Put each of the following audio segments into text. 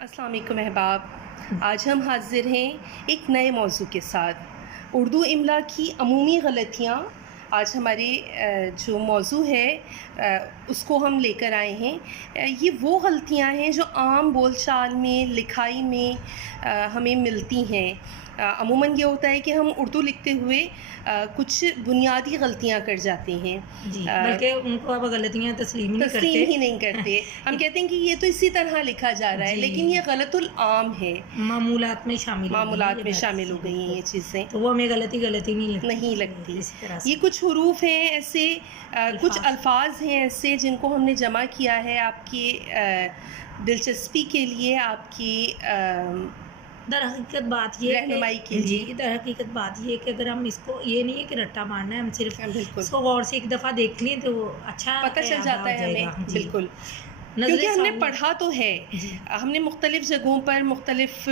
السلام علیکم احباب، آج ہم حاضر ہیں ایک نئے موضوع کے ساتھ، اردو املا کی عمومی غلطیاں۔ آج ہمارے جو موضوع ہے اس کو ہم لے کر آئے ہیں۔ یہ وہ غلطیاں ہیں جو عام بول چال میں، لکھائی میں ہمیں ملتی ہیں۔ عموماً یہ ہوتا ہے کہ ہم اردو لکھتے ہوئے کچھ بنیادی غلطیاں کر جاتے ہیں، جی، بلکہ ان کو اب غلطیاں تسلیم ہی نہیں کرتے۔ ہم کہتے ہیں کہ یہ تو اسی طرح لکھا جا رہا ہے، لیکن یہ غلط العام ہے، معمولات میں شامل ہو گئی ہیں یہ چیزیں، تو وہ ہمیں غلطی نہیں لگتی۔ یہ کچھ حروف ہیں ایسے، کچھ الفاظ ہیں ایسے جن کو ہم نے جمع کیا ہے آپ کی دلچسپی کے لیے، آپ کی در حقیقت بات یہ رہنمائی کے لیے۔ جی، در حقیقت بات یہ کہ اگر ہم اس کو، یہ نہیں ہے کہ رٹا مارنا ہے، ہم صرف اس کو غور سے ایک دفعہ دیکھ لیں تو اچھا پتہ چل جاتا ہے ہمیں۔ بالکل، کیونکہ ہم نے پڑھا تو ہے، ہم نے مختلف جگہوں پر، مختلف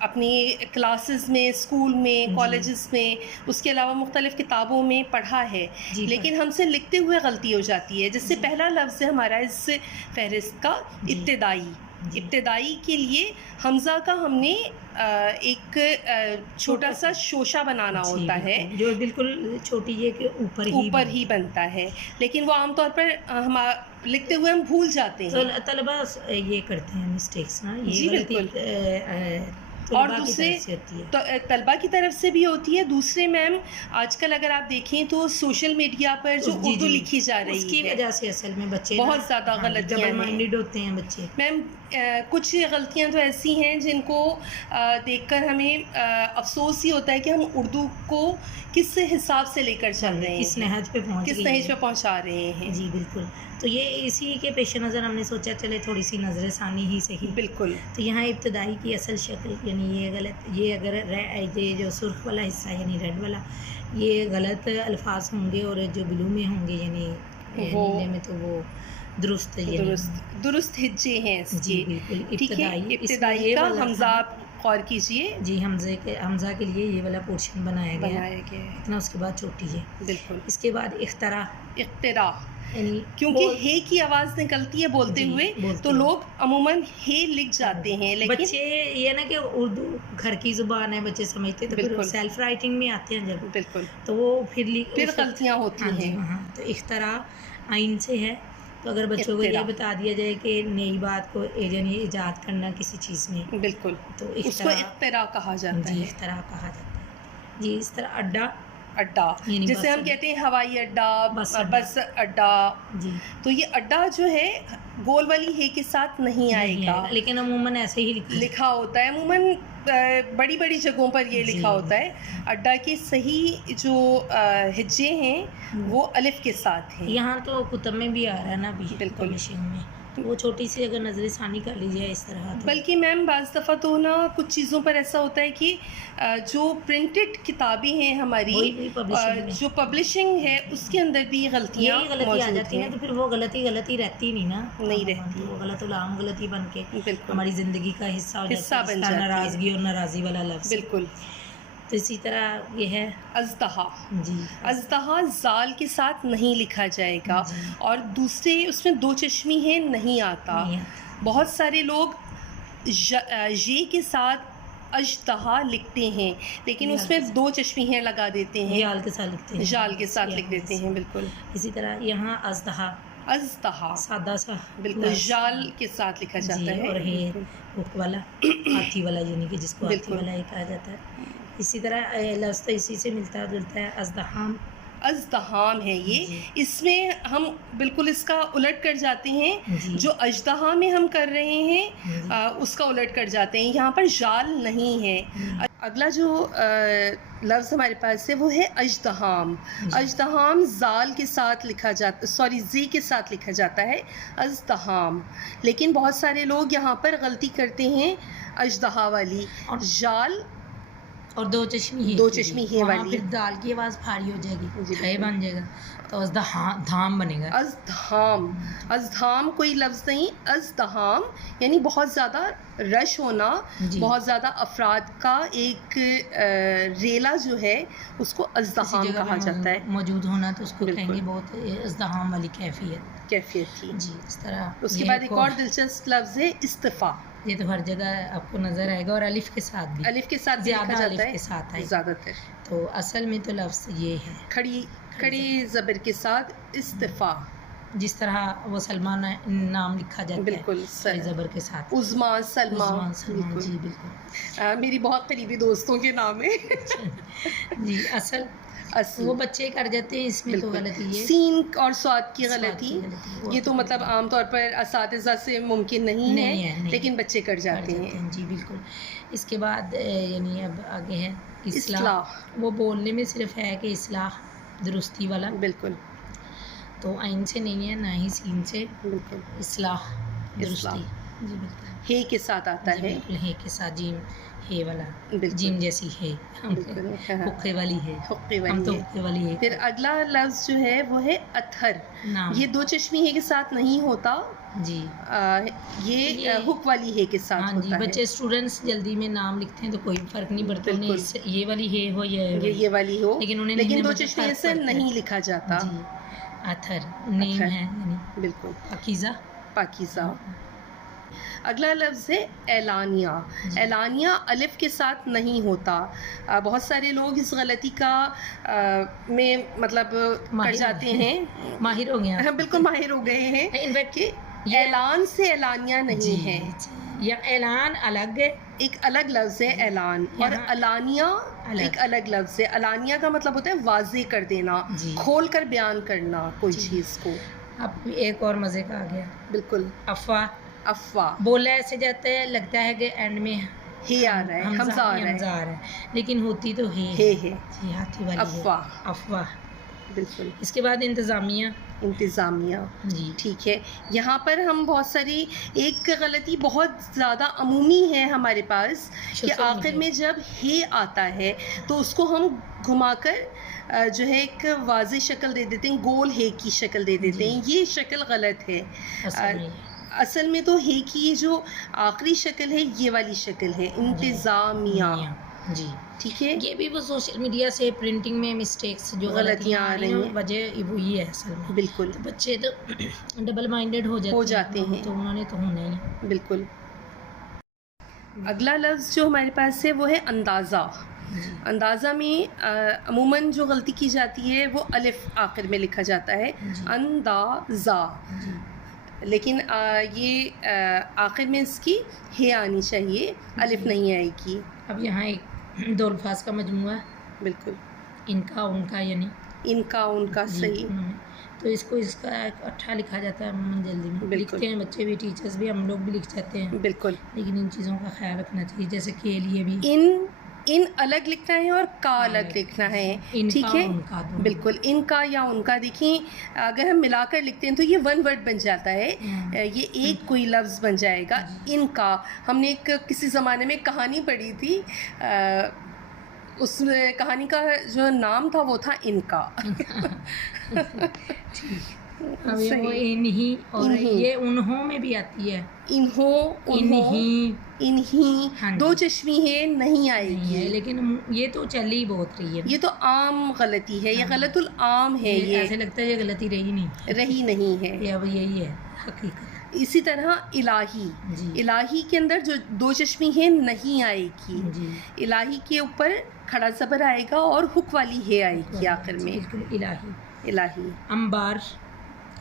اپنی کلاسز میں، اسکول میں، کالجز میں، اس کے علاوہ مختلف کتابوں میں پڑھا ہے، لیکن ہم سے لکھتے ہوئے غلطی ہو جاتی ہے۔ جس سے پہلا لفظ ہے ہمارا اس فہرست کا ابتدائی کے لیے حمزہ کا ہم نے ایک چھوٹا سا شوشہ بنانا ہوتا ہے، جو بالکل چھوٹی ہے کہ اوپر ہی بنتا ہے، لیکن وہ عام طور پر ہم لکھتے ہوئے ہم بھول جاتے ہیں۔ طلبہ یہ کرتے ہیں مسٹیکس نا، جی بالکل، اور دوسرے طلبہ کی طرف سے بھی ہوتی ہے۔ دوسرے میم آج کل اگر آپ دیکھیں تو سوشل میڈیا پر جو اردو لکھی جا رہی ہے، اس کی وجہ سے اصل میں بچے بہت زیادہ غلطیاں مائنڈڈ ہوتے ہیں بچے۔ میم کچھ غلطیاں تو ایسی ہیں جن کو دیکھ کر ہمیں افسوس ہی ہوتا ہے کہ ہم اردو کو کس حساب سے لے کر چل رہے ہیں، کس نہج پہ پہنچا رہے ہیں۔ جی بالکل، تو یہ اسی کے پیش نظر ہم نے سوچا چلے تھوڑی سی نظر ثانی ہی صحیح۔ بالکل، تو یہاں ابتدائی کی اصل شکل یعنی یہ غلط، یہ اگر یہ جو سرخ والا حصہ یعنی ریڈ والا، یہ غلط الفاظ ہوں گے، اور جو بلو میں ہوں گے یعنی نیلے میں، تو وہ درست ہجے ہیں اس جی کی۔ بالکل، ابتدائی کا حمزہ آپ غور کیجئے۔ جی، حمزہ کے لیے یہ والا پورشن بنایا گیا ہے اتنا، اس کے بعد چھوٹی ہے۔ بالکل، اس کے بعد اختراع یعنی کیونکہ ہے کی آواز نکلتی ہے بولتے ہوئے، تو لوگ عموماً ہے لکھ جاتے ہیں، لیکن بچے یہ نا کہ اردو گھر کی زبان ہے، بچے سمجھتے تو پھر سیلف رائٹنگ میں آتے ہیں جب، بالکل، تو وہ پھر غلطیاں ہوتی ہیں۔ تو اختراع آئین سے ہے، تو اگر بچوں کو یہ بتا دیا جائے کہ نئی بات کو یعنی ایجاد کرنا کسی چیز میں، بالکل، تو اس کو اختراع کہا جاتا ہے۔ اختراع کہا جاتا ہے جی۔ اس طرح اڈا جیسے ہم کہتے ہیں ہوائی اڈا، بس اڈا، جی، تو یہ اڈا جو ہے گول والی ہے کے ساتھ نہیں آئے گا، لیکن عموماً ایسے ہی لکھا ہوتا ہے۔ عموماً بڑی بڑی جگہوں پر یہ لکھا ہوتا ہے۔ اڈا کے صحیح جو ہجے ہیں وہ الف کے ساتھ ہیں۔ یہاں تو کتب میں بھی آ رہا ہے نا، بالکل، میں وہ چھوٹی سی اگر نظر ثانی کر لیجیے اس طرح، بلکہ میم بعض دفعہ تو نا کچھ چیزوں پر ایسا ہوتا ہے کہ جو پرنٹڈ کتابیں ہیں ہماری، جو پبلشنگ ہے، اس کے اندر بھی غلطی آ جاتی ہیں، تو پھر وہ غلطی رہتی نہیں نا، نہیں رہتی، وہ غلط العام غلطی بن کے بالکل ہماری زندگی کا حصہ ہو جاتی ہے، ناراضگی اور ناراضی والا لفظ۔ بالکل، تو اسی طرح یہ ہے اژدہا۔ جی، اژدہا زال کے ساتھ نہیں لکھا جائے گا، اور دوسرے اس میں دو چشمی ہے نہیں آتا۔ بہت سارے لوگ ی کے ساتھ اژدہا لکھتے ہیں، لیکن اس میں دو چشمی ہیں لگا دیتے ہیں، جال کے ساتھ لکھتے ہیں، جال کے ساتھ لکھ دیتے ہیں۔ بالکل، اسی طرح یہاں اژدہا سادہ سا بالکل جال کے ساتھ لکھا جاتا ہے، اور ہے ہک والا، ہاتھی والا، یعنی کہ جس کو ہاتھی والا ہی کہا جاتا ہے۔ اسی طرح لفظ اسی سے ملتا جلتا ہے، ازدحام ہے یہ۔ اس میں ہم بالکل اس کا الٹ کر جاتے ہیں، جو اژدہا میں ہم کر رہے ہیں اس کا الٹ کر جاتے ہیں، یہاں پر جال نہیں ہے۔ اگلا جو لفظ ہمارے پاس ہے وہ ہے اژدہام۔ اژدہام زال کے ساتھ لکھا جاتا، زی کے ساتھ لکھا جاتا ہے اژدہام، لیکن بہت سارے لوگ یہاں پر غلطی کرتے ہیں اژدہا والی، جال اور دو چشمی ہے والی، پھر دال کی آواز بھاری ہو جائے گی، ہے بن جائے گا، تو ازدحام بنے گا۔ ازدحام کوئی لفظ نہیں، ازدحام یعنی بہت زیادہ رش ہونا، بہت زیادہ افراد کا ایک ریلا جو ہے اس کو ازدحام کہا جاتا ہے، موجود ہونا، تو اس کو کہیں گے بہت ازدحام والی کیفیت تھی۔ جی، اس طرح اس کے بعد ایک اور دلچسپ لفظ ہے استفا۔ یہ تو ہر جگہ آپ کو نظر آئے گا، اور الف کے ساتھ بھی، الف کے ساتھ بھی زیادہ لکھا الف جاتا کے ساتھ ہے آئے، زیادہ تر. تو اصل میں تو لفظ یہ ہے کھڑی زبر کے ساتھ استفا. جس طرح وہ سلمان نام لکھا جاتا بالکل ہے کھڑی زبر کے ساتھ، عظما سلما. عثمان سلمان، جی بالکل. میری بہت قریبی دوستوں کے نام ہے. جی اصل وہ بچے کر جاتے ہیں، اس میں تو غلطی ہے، سین اور سواد کی غلطی. یہ تو مطلب عام طور پر اساتذہ سے ممکن نہیں ہے، لیکن بچے کر جاتے ہیں. جی بالکل. اس کے بعد یعنی اب آگے ہے اصلاح. وہ بولنے میں صرف ہے کہ اصلاح، درستی والا. بالکل. تو عین سے نہیں ہے، نہ ہی سین سے. بالکل. اصلاح، درستی. جی بالکل. ہے کے ساتھ آتا ہے. بالکل ہے کے ساتھ، جیم ہے والا، بالکل. جیم جیسی ہے، بالکل. حقے والی ہے، حقے ہم تو والی ہے. حقے والی ہے. پھر اگلا لفظ جو ہے وہ ہے اتھر. نام. یہ دو چشمی ہے کے ساتھ نہیں ہوتا، جی یہ حک والی ہے کے ساتھ ہاں جی. ہوتا ہے. بچے اسٹوڈنٹس جلدی میں نام لکھتے ہیں تو کوئی فرق نہیں پڑتا، انہیں یہ والی ہے ہو یا یہ والی ہو، لیکن دو چشمے چشمی سے نہیں لکھا جاتا. جی. اتھر نیم ہے، یعنی بالکل. پاکیزہ. پاکیزہ. اگلا لفظ ہے اعلانیہ. اعلانیہ الف کے ساتھ نہیں ہوتا. بہت سارے لوگ اس غلطی کا میں مطلب کر جاتے ہیں. ماہر ہو گیا، بالکل ماہر ہو گئے ہیں کہ اعلان سے اعلانیہ نہیں ہے. یا اعلان الگ ہے، ایک الگ لفظ ہے اعلان، اور علانیہ ایک الگ لفظ ہے. علانیہ کا مطلب ہوتا ہے واضح کر دینا، کھول کر بیان کرنا کوئی چیز کو. اب ایک اور مزے کا آ گیا. بالکل. افواہ. افواہ بولا ایسے جاتا ہے، لگتا ہے کہ اینڈ میں ہی آ رہا ہے، حمزہ آ رہا ہے، لیکن ہوتی تو ہے. جی ہاتھی والی افواہ. افواہ. بالکل. اس کے بعد انتظامیہ. انتظامیہ. جی ٹھیک ہے. یہاں پر ہم بہت ساری، ایک غلطی بہت زیادہ عمومی ہے ہمارے پاس کہ آخر میں جب ہے آتا ہے تو اس کو ہم گھما کر جو ہے ایک واضح شکل دے دیتے ہیں، گول ہے کی شکل دے دیتے ہیں. یہ شکل غلط ہے. اصل میں تو ہے کی یہ جو آخری شکل ہے یہ والی شکل ہے، انتظامیہ. جی ٹھیک ہے. یہ بھی وہ سوشل میڈیا سے پرنٹنگ میں مسٹیکس جو غلطیاں آ رہی ہیں، وجہ وہی ہے اصل میں. بالکل. بچے تو ڈبل مائنڈیڈ ہو جاتے ہیں، تو انہوں نے تو ہونا ہی. بالکل. اگلا لفظ جو ہمارے پاس ہے وہ ہے اندازہ. اندازہ میں عموماً جو غلطی کی جاتی ہے وہ الف آخر میں لکھا جاتا ہے، اندازہ. لیکن یہ آخر میں اس کی ہے آنی چاہیے، الف نہیں آئے گی. اب یہاں ایک دو الفاظ کا مجموعہ. بالکل. ان کا ان کا، یعنی ان کا ان کا. صحیح. تو اس کو اس کا اٹھا لکھا جاتا ہے عموماً جلدی میں. لکھتے ہیں بچے بھی، ٹیچرز بھی، ہم لوگ بھی لکھ جاتے ہیں. بالکل. لیکن ان چیزوں کا خیال رکھنا چاہیے، جیسے کے لیے بھی ان الگ لکھنا ہے اور کا الگ لکھنا ہے. ٹھیک ہے. بالکل. ان کا یا ان کا. دیکھیں اگر ہم ملا کر لکھتے ہیں تو یہ ون ورڈ بن جاتا ہے، یہ ایک کوئی لفظ بن جائے گا. ان کا. ہم نے ایک کسی زمانے میں کہانی پڑھی تھی، اس کہانی کا جو نام تھا وہ تھا ان کا. اب وہ انہی، اور یہ انہوں میں بھی آتی ہے. انہی دو چشمی ہے نہیں آئے گی، لیکن یہ تو چل ہی بہت رہی ہے. یہ تو عام غلطی ہے، یہ غلط العام ہے. یہ ایسے لگتا ہے یہ غلطی رہی نہیں ہے. یہ اب یہی ہے حقیقت. اسی طرح الہی. الہی کے اندر جو دو چشمی ہے نہیں آئے گی. الہی کے اوپر کھڑا زبر آئے گا اور حک والی ہے آئے گی آخر میں. الہی. انبار.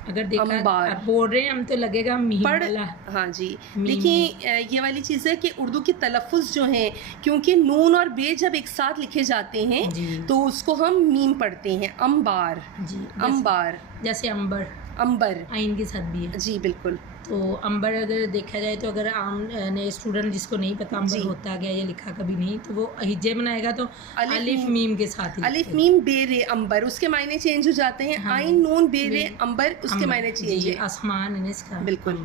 اگر دیکھا بول رہے ہیں ہم تو لگے گا میم والا. ہاں جی. دیکھیں یہ والی چیز ہے کہ اردو کے تلفظ جو ہیں، کیونکہ نون اور بے جب ایک ساتھ لکھے جاتے ہیں تو اس کو ہم میم پڑھتے ہیں. انبار. انبار. جیسے انبر. انبر آئین کے ساتھ بھی ہے. جی بالکل. تو انبر اگر دیکھا جائے تو اگر عام نئے اسٹوڈنٹ جس کو نہیں پتا انبر ہوتا گیا یا لکھا کبھی نہیں، تو وہ ہجے بنائے گا تو الف میم کے ساتھ. الف میم بے رے انبر، اس کے معنی چینج ہو جاتے ہیں. آئین نون بے رے انبر، اس کے معنی چینج ہے. آسمان ہے اس کا. بالکل.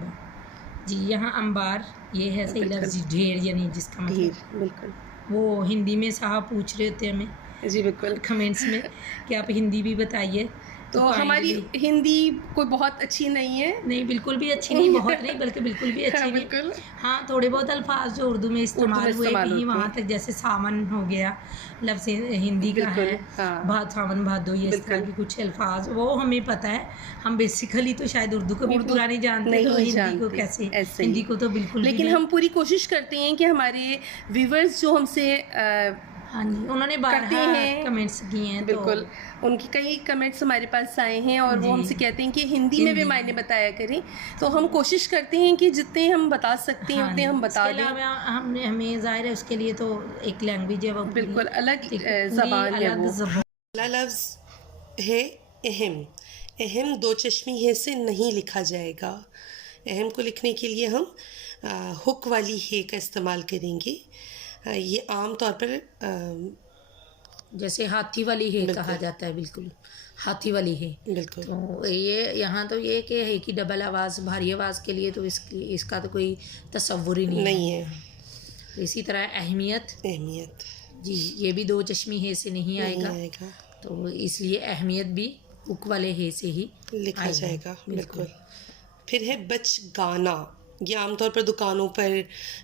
جی یہاں انبار یہ ہے صحیح لفظ ڈھیر، یعنی جس کا مطلب. بالکل. وہ ہندی میں صاحب پوچھ رہے ہوتے ہمیں. جی بالکل. کمنٹس میں کہ آپ ہندی بھی بتائیے. تو ہماری ہندی کوئی بہت اچھی نہیں ہے. نہیں بالکل بھی اچھی نہیں, بہت نہیں بلکہ بالکل بھی اچھی نہیں. بالکل. ہاں تھوڑے بہت الفاظ جو اردو میں استعمال ہوئے کہیں وہاں تک, جیسے ساون ہو گیا لفظ ہندی کا ہے, بھاد ساون بھادو, یہ اس طرح کے کچھ الفاظ وہ ہمیں پتہ ہے. ہم بیسیکلی تو شاید اردو کو بھی پورا نہیں جانتے, تو ہندی کو کیسے, ہندی کو تو بالکل. لیکن ہم پوری کوشش کرتے ہیں کہ ہمارے ویورز جو ہم سے ہاں جی انہوں نے بارہا کمنٹس کیے ہیں. بالکل, ان کی کئی کمنٹس ہمارے پاس آئے ہیں اور وہ ہم سے کہتے ہیں کہ ہندی میں بھی معنی بتایا کریں, تو ہم کوشش کرتے ہیں کہ جتنے ہم بتا سکتے ہیں اتنے ہم بتا دیں. ہم نے ہمیں ظاہر ہے اس کے لیے تو ایک لینگویج ہے, وہ بالکل الگ زبان ہے. وہ اگلا لفظ ہے اہم. اہم دو چشمی ہے سے نہیں لکھا جائے گا. اہم کو لکھنے کے لیے ہم ہک والی ہے کا استعمال کریں گے. یہ عام طور پر جیسے ہاتھی والی ہے کہا جاتا ہے, بالکل ہاتھی والی ہے. بالکل. تو یہ یہاں تو یہ کہ ہے کہ ڈبل آواز, بھاری آواز کے لیے تو اس کا تو کوئی تصور ہی نہیں ہے. اسی طرح اہمیت, اہمیت جی یہ بھی دو چشمی ہے سے نہیں آئے گا, تو اس لیے اہمیت بھی ہک والے ہے سے ہی لکھا جائے گا. بالکل. پھر ہے بچ گانا. یہ عام طور پر دکانوں پر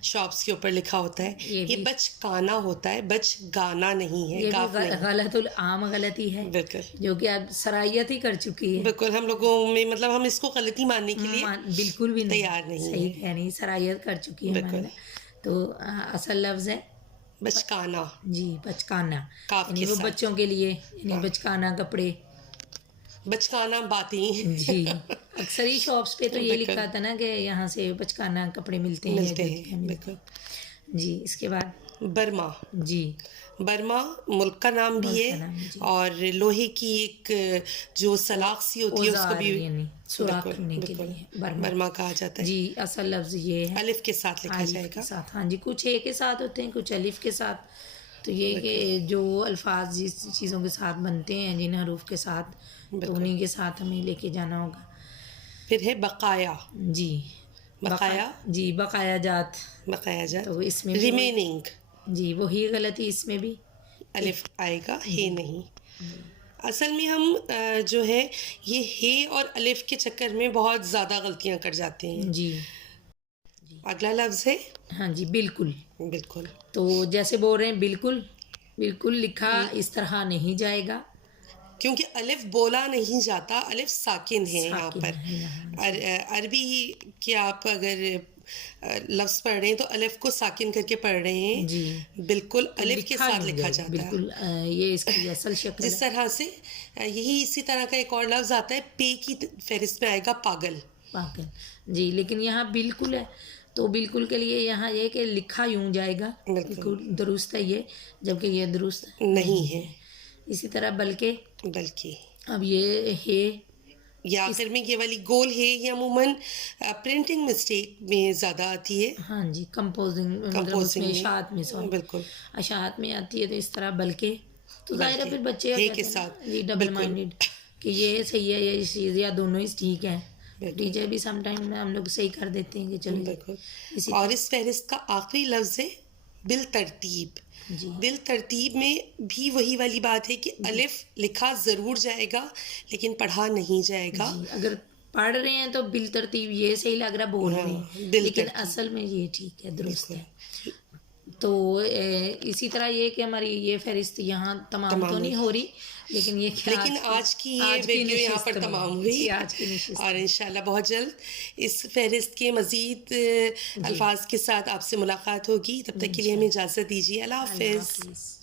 شاپس کے اوپر لکھا ہوتا ہے, یہ بچ گانا ہوتا ہے, بچ گانا نہیں ہے. یہ غلط العام غلطی ہے, بالکل, جو کہ اب سرائیت ہی کر چکی ہے. بالکل. ہم لوگوں میں مطلب ہم اس کو غلطی ماننے کے لیے بالکل بھی تیار نہیں, صحیح کہہ نہیں, سرائیت کر چکی ہے. بالکل. تو اصل لفظ ہے بچکانا. جی بچکانا, یعنی وہ بچوں کے لیے, یعنی بچکانا کپڑے, بچکانا باتیں. جی اکثر ہی شاپس پہ تو یہ لکھا تھا نا کہ یہاں سے بچکانا کپڑے ملتے ہیں. بالکل. جی اس کے بعد برما. جی برما ملک کا نام بھی ہے, اور لوہے کی ایک جو سلاخ سی ہوتی ہے اس کو بھی سوراخ کرنے کے لیے برما کہا جاتا ہے. جی اصل لفظ یہ ہے, الف کے ساتھ لکھا جائے گا. ہاں جی, کچھ اے کے ساتھ ہوتے ہیں, کچھ الف کے ساتھ. تو یہ کہ جو الفاظ جس چیزوں کے ساتھ بنتے ہیں, جن حروف کے ساتھ, تو انہیں کے ساتھ ہمیں لے کے جانا ہوگا. پھر ہے بقایا. جی بقایا, جی بقایا جات. بقایا جات, تو اس میں ریمیننگ. جی وہی غلطی, اس میں بھی الف آئے گا, ہے نہیں. اصل میں ہم جو ہے یہ ہے اور الف کے چکر میں بہت زیادہ غلطیاں کر جاتے ہیں. جی. اگلا لفظ ہے ہاں جی بالکل. بالکل. تو جیسے بول رہے ہیں بالکل, بالکل لکھا اس طرح نہیں جائے گا, کیونکہ الف بولا نہیں جاتا, الف ساکن ہے یہاں پر. عربی کے آپ اگر لفظ پڑھ رہے ہیں تو الف کو ساکن کر کے پڑھ رہے ہیں. جی بالکل الف کے ساتھ لکھا جاتا ہے. بالکل, یہ اس کی اصل شکل ہے. جس طرح سے یہی اسی طرح کا ایک اور لفظ آتا ہے, پے کی فہرست میں آئے گا پاگل. پاگل. جی لیکن یہاں بالکل ہے, تو بالکل کے لیے یہاں یہ کہ لکھا یوں جائے گا, بالکل درست ہے یہ, جبکہ یہ درست نہیں ہے. اسی طرح بلکہ, اب یہ ہے یا آخر میں یہ والی گول ہے, یہ عموماً پرنٹنگ مسٹیک میں زیادہ آتی ہے. ہاں جی کمپوزنگ میں, اشاعت میں, بالکل اشاعت میں آتی ہے. تو اس طرح بلکہ, تو ظاہر ہے پھر بچے کے ساتھ یہ ڈبل مائنڈیڈ کہ یہ صحیح ہے, یہ چیز, یا دونوں ہی ٹھیک ہیں. ٹیچر بھی سم ٹائم ہم لوگ صحیح کر دیتے ہیں کہ چلو. بالکل. اور اس فہرست کا آخری لفظ ہے بالترتیب. بال ترتیب میں بھی وہی والی بات ہے کہ الف لکھا ضرور جائے گا لیکن پڑھا نہیں جائے گا. اگر پڑھ رہے ہیں تو بالترتیب یہ صحیح لگ رہا, بول رہے ہیں, لیکن اصل میں یہ ٹھیک ہے, درست ہے. تو اسی طرح یہ کہ ہماری یہ فہرست یہاں تمام تو نہیں ہو رہی, لیکن آج کی یہ ویڈیو یہاں پر تمام ہوئی, اور انشاءاللہ بہت جلد اس فہرست کے مزید الفاظ کے ساتھ آپ سے ملاقات ہوگی. تب تک کے لیے ہمیں اجازت دیجیے. اللہ حافظ.